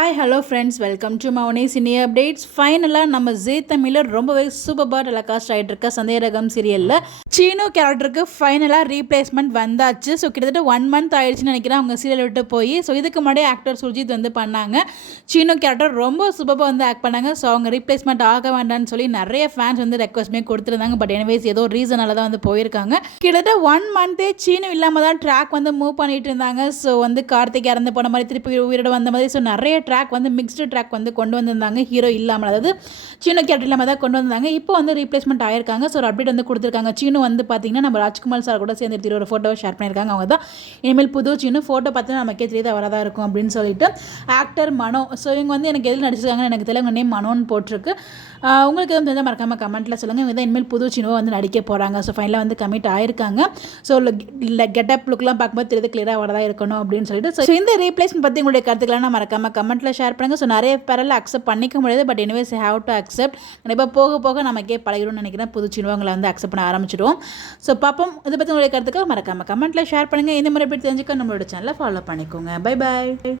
Hi hello friends, welcome to Mouni cine updates. ஃபைனலாக நம்ம ஜீ தமிழில் ரொம்பவே சூப்பராக டெலகாஸ்ட் ஆகிட்டு இருக்க சந்தேகரகம் சீரியலில் சீனு கேரக்டருக்கு ஃபைனலாக ரீப்ளேஸ்மெண்ட் வந்தாச்சு. ஸோ கிட்டத்தட்ட 1 month ஆயிடுச்சுன்னு நினைக்கிறேன் அவங்க சீரியல் விட்டு போய். ஸோ இதுக்கு முன்னாடி ஆக்டர் சுர்ஜித் வந்து பண்ணாங்க. சீனு கேரக்டர் ரொம்ப சூப்பராக வந்து ஆக்ட் பண்ணாங்க. ஸோ அவங்க ரீப்ளேஸ்மெண்ட் ஆக வேண்டாம்னு சொல்லி நிறைய ஃபேன்ஸ் வந்து ரெக்வஸ்ட்மே கொடுத்துருந்தாங்க. பட் எனிவேஸ் ஏதோ ரீசனால தான் வந்து போயிருக்காங்க. கிட்டத்தட்ட 1 month சீனு இல்லாமல் தான் ட்ராக் வந்து மூவ் பண்ணிட்டு இருந்தாங்க. ஸோ வந்து கார்த்திக் இறந்து போன மாதிரி திருப்பி உயிரோட வந்த மாதிரி ஸோ நிறைய ட்ராக் வந்து மிக்ஸ்டு ட்ராக் வந்து கொண்டு வந்திருந்தாங்க. ஹீரோ இல்லாமல், அதாவது சீனு கேரக்டர் இல்லாமல் தான் கொண்டு வந்தாங்க. இப்போ வந்து ரீப்ளேஸ்மெண்ட் ஆயிருக்காங்க. ஸோ ஒரு அப்டேட் வந்து கொடுத்துருக்காங்க. சீனு வந்து பார்த்தீங்கன்னா நம்ம ராஜ்குமார் சார் கூட சேர்ந்து எடுத்து ஒரு ஃபோட்டோவை ஷேர் பண்ணியிருக்காங்க. அவங்க தான் இனிமேல் புது சீனு ஃபோட்டோ பார்த்து நமக்கே தெரியுது அவராக தான் இருக்கும் அப்படின்னு சொல்லிட்டு ஆக்டர் மனோ. ஸோ இவங்க வந்து எனக்கு எதில் நடிச்சிருக்காங்கன்னு எனக்கு தெரியல. நேம் மனோன்னு போட்டிருக்கு. உங்களுக்கு எதுவும் தெரிஞ்சால் மறக்காமல் கமெண்ட்டில் சொல்லுங்கள். இவங்க தான் இனிமேல் புது சீனுவை வந்து நடிக்க போகிறாங்க. ஸோ ஃபைனலாக வந்து கமிட் ஆயிருக்காங்க. ஸோ கெட்டப் லுக்லாம் பார்க்கும்போது தெரியுது கிளியராக அவராக தான் இருக்கணும் அப்படின்னு சொல்லிட்டு. ஸோ இந்த ரீப்ளேஸ்மெண்ட் பற்றி உங்களுடைய கருத்துக்களாக மறக்காமல் கமெண்ட்டில் ஷேர் பண்ணுங்கள். ஸோ நிறைய பேரால் அக்செப்ட் பண்ணிக்க முடியாது. But anyways have to accept. கண்டிப்பாக போக போக நமக்கே பழகிடும்னு நினைக்கிறேன். புது சின்னவங்களை வந்து அக்செப்ட் பண்ண ஆரம்பிச்சிடுவோம். ஸோ பார்ப்போம். இதை பற்றி உங்களுடைய கருத்துக்கள் மறக்காமல் கமெண்ட்டில் ஷேர் பண்ணுங்கள். இந்த மாதிரி எப்படி தெரிஞ்சுக்க நம்மளோட சேனலை ஃபாலோ பண்ணிக்கோங்க. Bye bye.